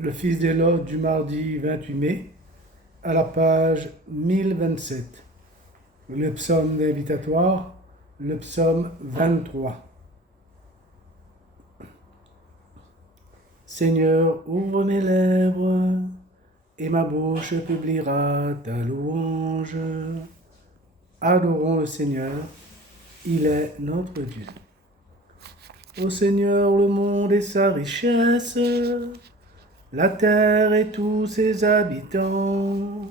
le Fils d'Éloi du mardi 28 mai, à la page 1027. Le psaume dévitatoire, le psaume 23. Seigneur, ouvre mes lèvres, et ma bouche publiera ta louange. Adorons le Seigneur, il est notre Dieu. Ô Seigneur, le monde et sa richesse, la terre et tous ses habitants.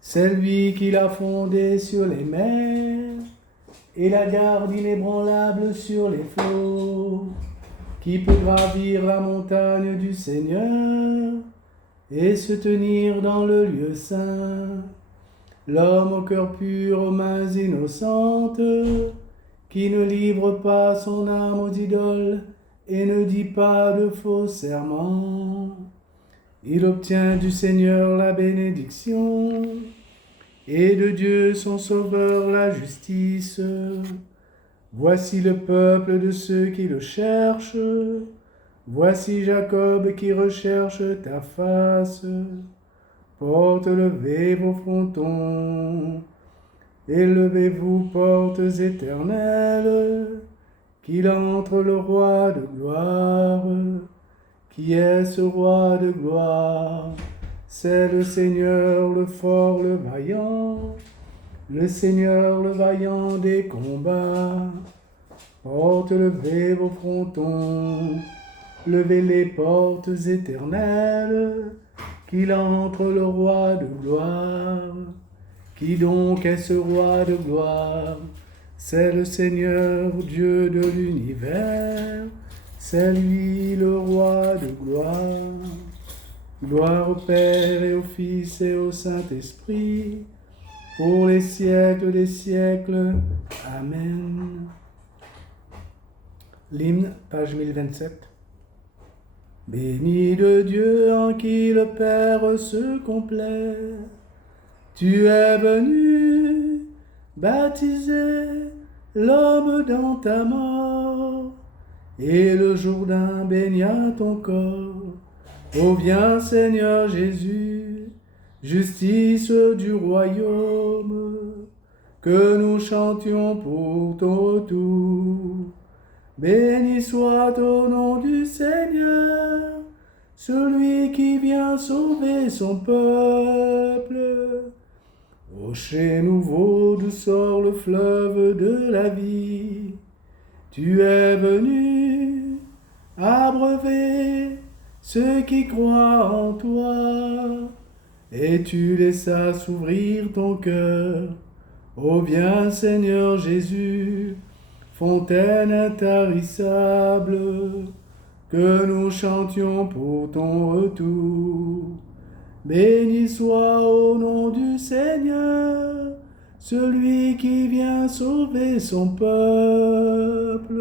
C'est lui qui l'a fondée sur les mers et la garde inébranlable sur les flots. Qui peut gravir la montagne du Seigneur et se tenir dans le lieu saint? L'homme au cœur pur, aux mains innocentes, qui ne livre pas son âme aux idoles et ne dit pas de faux serments. Il obtient du Seigneur la bénédiction et de Dieu son Sauveur la justice. Voici le peuple de ceux qui le cherchent. Voici Jacob qui recherche ta face. Portes, levez vos frontons. Élevez-vous, portes éternelles, qu'il entre le roi de gloire. Qui est ce roi de gloire? C'est le Seigneur, le fort, le vaillant, le Seigneur, le vaillant des combats. Portes, levez vos frontons, levez les portes éternelles, qu'il entre le roi de gloire. Qui donc est ce roi de gloire? C'est le Seigneur, Dieu de l'univers, c'est lui le roi de gloire. Gloire au Père et au Fils et au Saint-Esprit, pour les siècles des siècles. Amen. L'hymne, page 1027. Béni de Dieu en qui le Père se complaît, tu es venu baptiser l'homme dans ta mort, et le Jourdain baigna ton corps. Ô viens Seigneur Jésus, justice du royaume, que nous chantions pour ton retour. Béni soit au nom du Seigneur, celui qui vient sauver son peuple. Rocher nouveau d'où sort le fleuve de la vie, tu es venu abreuver ceux qui croient en toi, et tu laissas s'ouvrir ton cœur. Ô viens Seigneur Jésus, fontaine intarissable, que nous chantions pour ton retour. Béni soit au nom du Seigneur, celui qui vient sauver son peuple.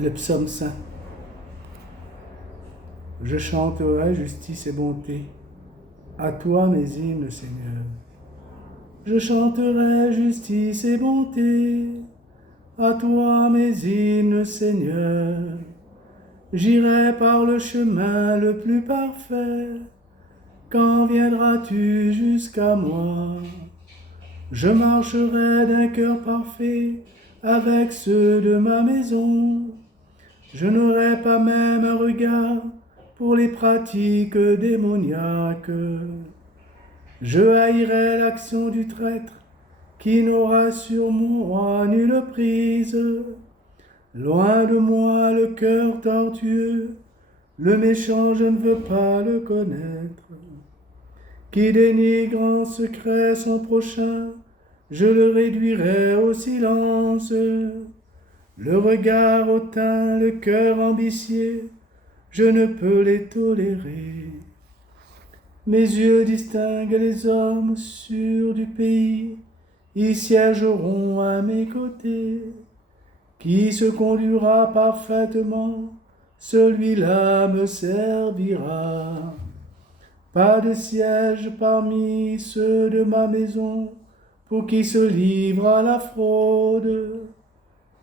Le psaume saint. Je chanterai justice et bonté. À toi mes hymnes, Seigneur. Je chanterai justice et bonté. À toi mes hymnes, Seigneur. J'irai par le chemin le plus parfait. Quand viendras-tu jusqu'à moi? Je marcherai d'un cœur parfait avec ceux de ma maison. Je n'aurai pas même un regard pour les pratiques démoniaques. Je haïrai l'action du traître qui n'aura sur moi nulle prise. Loin de moi le cœur tortueux, le méchant je ne veux pas le connaître. Qui dénigre en secret son prochain, je le réduirai au silence. Le regard hautain, le cœur ambitieux, je ne peux les tolérer. Mes yeux distinguent les hommes sûrs du pays, ils siégeront à mes côtés. Qui se conduira parfaitement, celui-là me servira. Pas de siège parmi ceux de ma maison, pour qui se livre à la fraude.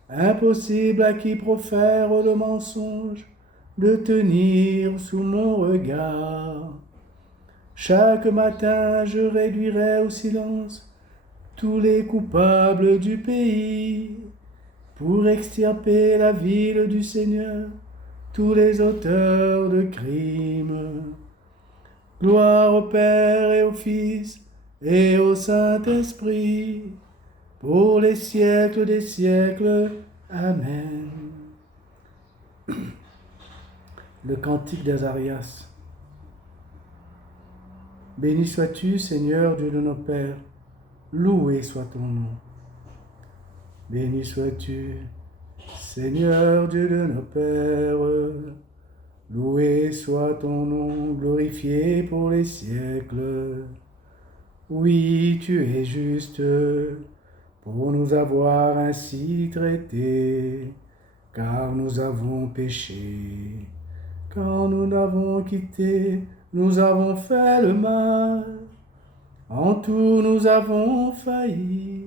Impossible à qui profère le mensonge de tenir sous mon regard. Chaque matin, je réduirai au silence tous les coupables du pays, pour extirper la ville du Seigneur, tous les auteurs de crimes. Gloire au Père et au Fils et au Saint-Esprit, pour les siècles des siècles. Amen. Le cantique d'Azarias. Béni sois-tu, Seigneur, Dieu de nos pères, loué soit ton nom. Béni sois-tu, Seigneur, Dieu de nos pères, loué soit ton nom, glorifié pour les siècles. Oui, tu es juste pour nous avoir ainsi traités, car nous avons péché. Quand nous l'avons quitté, nous avons fait le mal. En tout, nous avons failli.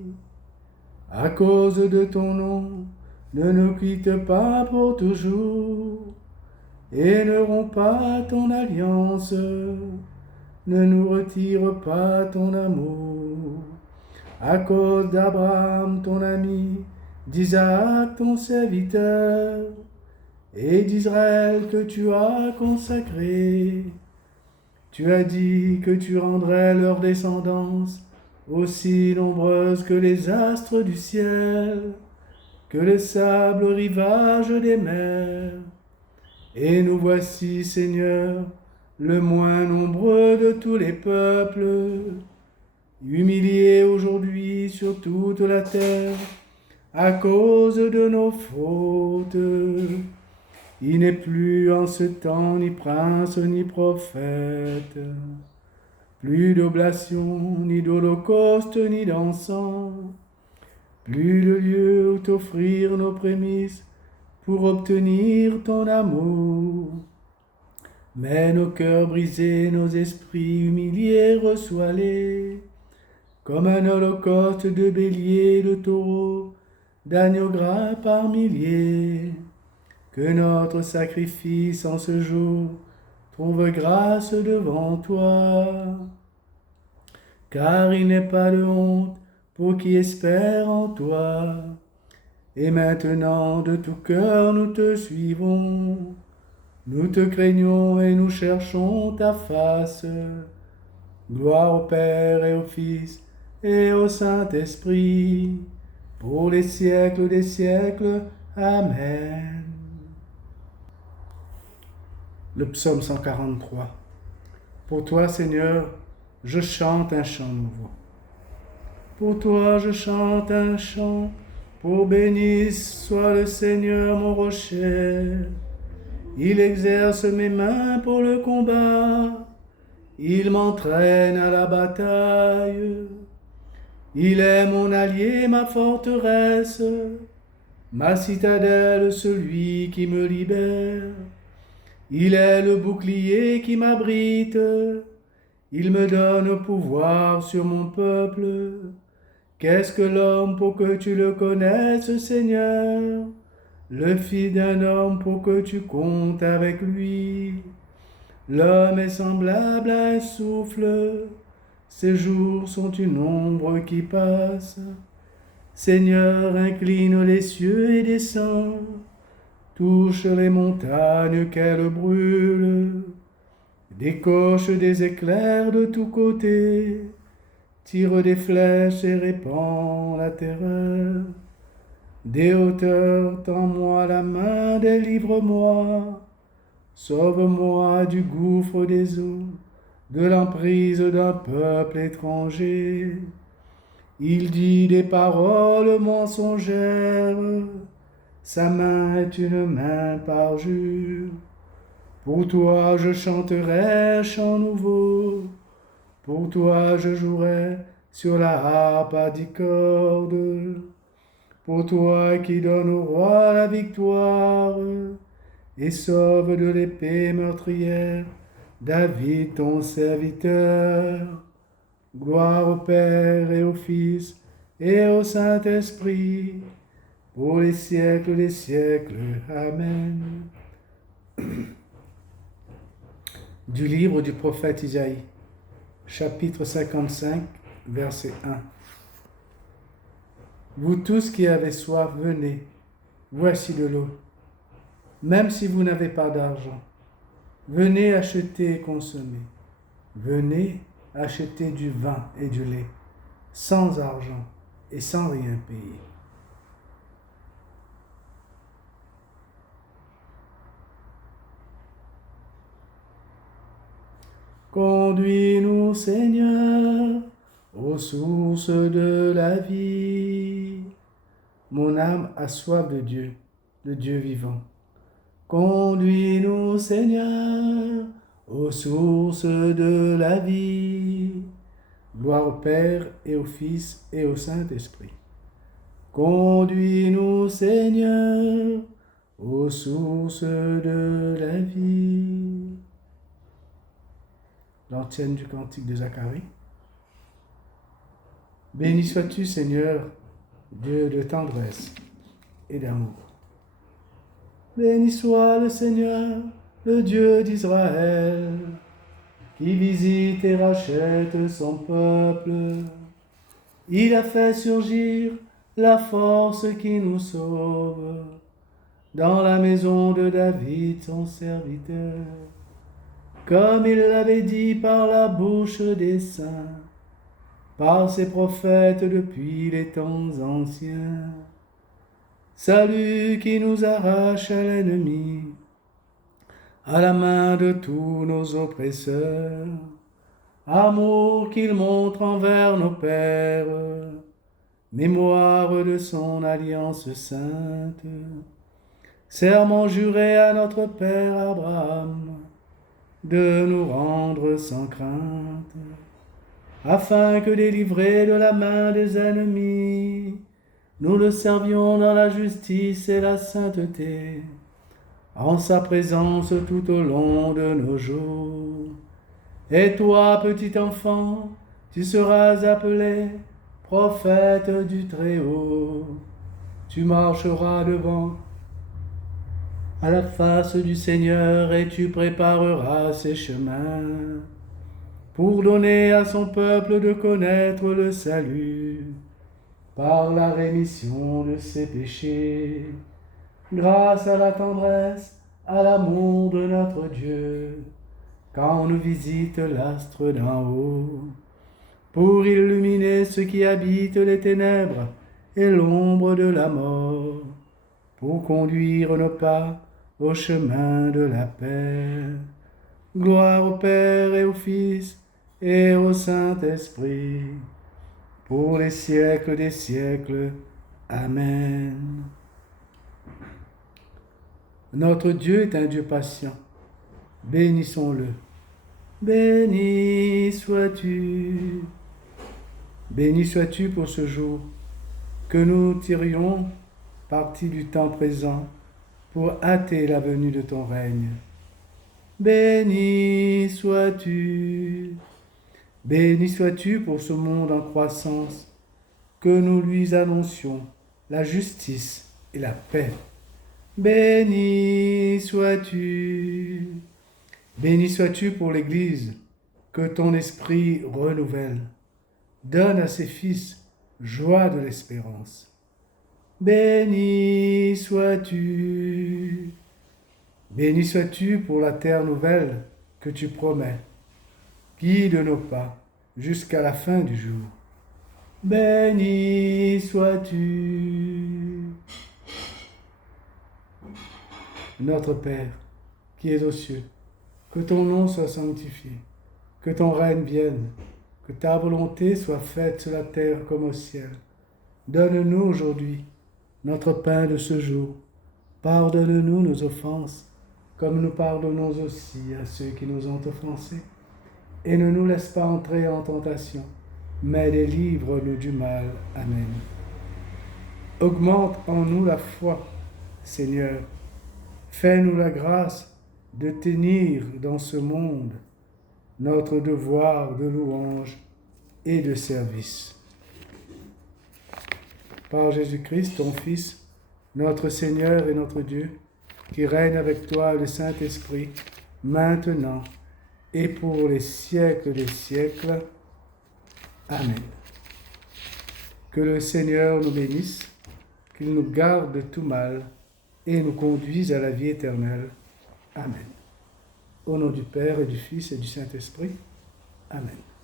À cause de ton nom, ne nous quitte pas pour toujours et ne romps pas ton alliance. Ne nous retire pas ton amour. À cause d'Abraham, ton ami, d'Isaac, ton serviteur, et d'Israël que tu as consacré. Tu as dit que tu rendrais leur descendance aussi nombreuse que les astres du ciel, que le sable rivage des mers. Et nous voici, Seigneur, le moins nombreux de tous les peuples, humiliés aujourd'hui sur toute la terre à cause de nos fautes. Il n'est plus en ce temps ni prince ni prophète, plus d'oblation, ni d'holocauste, ni d'encens, plus de lieu où t'offrir nos prémices pour obtenir ton amour. Mais nos cœurs brisés, nos esprits humiliés, reçois-les, comme un holocauste de béliers, de taureaux, d'agneaux gras par milliers. Que notre sacrifice en ce jour trouve grâce devant toi. Car il n'est pas de honte pour qui espère en toi. Et maintenant, de tout cœur, nous te suivons. Nous te craignons et nous cherchons ta face. Gloire au Père et au Fils et au Saint-Esprit, pour les siècles des siècles. Amen. Le psaume 143. Pour toi, Seigneur, je chante un chant nouveau. Pour toi, je chante un chant, pour béni soit le Seigneur mon rocher. Il exerce mes mains pour le combat, il m'entraîne à la bataille. Il est mon allié, ma forteresse, ma citadelle, celui qui me libère. Il est le bouclier qui m'abrite, il me donne pouvoir sur mon peuple. Qu'est-ce que l'homme pour que tu le connaisses, Seigneur? Le fils d'un homme pour que tu comptes avec lui. L'homme est semblable à un souffle, ses jours sont une ombre qui passe. Seigneur, incline les cieux et descends, touche les montagnes qu'elles brûlent, décoche des éclairs de tous côtés, tire des flèches et répand la terreur. Des hauteurs, tends-moi la main, délivre-moi, sauve-moi du gouffre des eaux, de l'emprise d'un peuple étranger. Il dit des paroles mensongères, sa main est une main parjure. Pour toi je chanterai un chant nouveau, pour toi je jouerai sur la harpe à 10 cordes. Pour toi qui donnes au roi la victoire et sauve de l'épée meurtrière David ton serviteur. Gloire au Père et au Fils et au Saint-Esprit, pour les siècles des siècles. Amen. Du livre du prophète Isaïe, chapitre 55, verset 1. Vous tous qui avez soif, venez, voici de l'eau. Même si vous n'avez pas d'argent, venez acheter et consommer. Venez acheter du vin et du lait, sans argent et sans rien payer. Conduis-nous, Seigneur, aux sources de la vie. Mon âme a soif de Dieu vivant. Conduis-nous, Seigneur, aux sources de la vie. Gloire au Père et au Fils et au Saint-Esprit. Conduis-nous, Seigneur, aux sources de la vie. L'antienne du cantique de Zacharie. Béni sois-tu, Seigneur, Dieu de tendresse et d'amour. Béni soit le Seigneur, le Dieu d'Israël, qui visite et rachète son peuple. Il a fait surgir la force qui nous sauve dans la maison de David, son serviteur. Comme il l'avait dit par la bouche des saints, par ses prophètes depuis les temps anciens. Salut qui nous arrache à l'ennemi, à la main de tous nos oppresseurs. Amour qu'il montre envers nos pères, mémoire de son alliance sainte. Serment juré à notre père Abraham, de nous rendre sans crainte, afin que délivrés de la main des ennemis, nous le servions dans la justice et la sainteté, en sa présence tout au long de nos jours. Et toi, petit enfant, tu seras appelé prophète du Très-Haut. Tu marcheras devant à la face du Seigneur et tu prépareras ses chemins pour donner à son peuple de connaître le salut par la rémission de ses péchés, grâce à la tendresse, à l'amour de notre Dieu, quand nous visite l'astre d'en haut, pour illuminer ceux qui habitent les ténèbres et l'ombre de la mort, pour conduire nos pas au chemin de la paix. Gloire au Père et au Fils et au Saint-Esprit, pour les siècles des siècles. Amen. Notre Dieu est un Dieu patient. Bénissons-le. Béni sois-tu. Béni sois-tu pour ce jour, que nous tirions parti du temps présent pour hâter la venue de ton règne. Béni sois-tu. Béni sois-tu pour ce monde en croissance, que nous lui annoncions la justice et la paix. Béni sois-tu. Béni sois-tu pour l'Église, que ton esprit renouvelle. Donne à ses fils joie de l'espérance. Béni sois-tu. Béni sois-tu pour la terre nouvelle que tu promets. Guide nos pas jusqu'à la fin du jour. Béni sois-tu. Notre Père, qui es aux cieux, que ton nom soit sanctifié, que ton règne vienne, que ta volonté soit faite sur la terre comme au ciel. Donne-nous aujourd'hui notre pain de ce jour. Pardonne-nous nos offenses, comme nous pardonnons aussi à ceux qui nous ont offensés. Et ne nous laisse pas entrer en tentation, mais délivre-nous du mal. Amen. Augmente en nous la foi, Seigneur. Fais-nous la grâce de tenir dans ce monde notre devoir de louange et de service. Par Jésus-Christ, ton Fils, notre Seigneur et notre Dieu, qui règne avec toi le Saint-Esprit, maintenant et pour les siècles des siècles. Amen. Que le Seigneur nous bénisse, qu'il nous garde de tout mal et nous conduise à la vie éternelle. Amen. Au nom du Père et du Fils et du Saint-Esprit. Amen.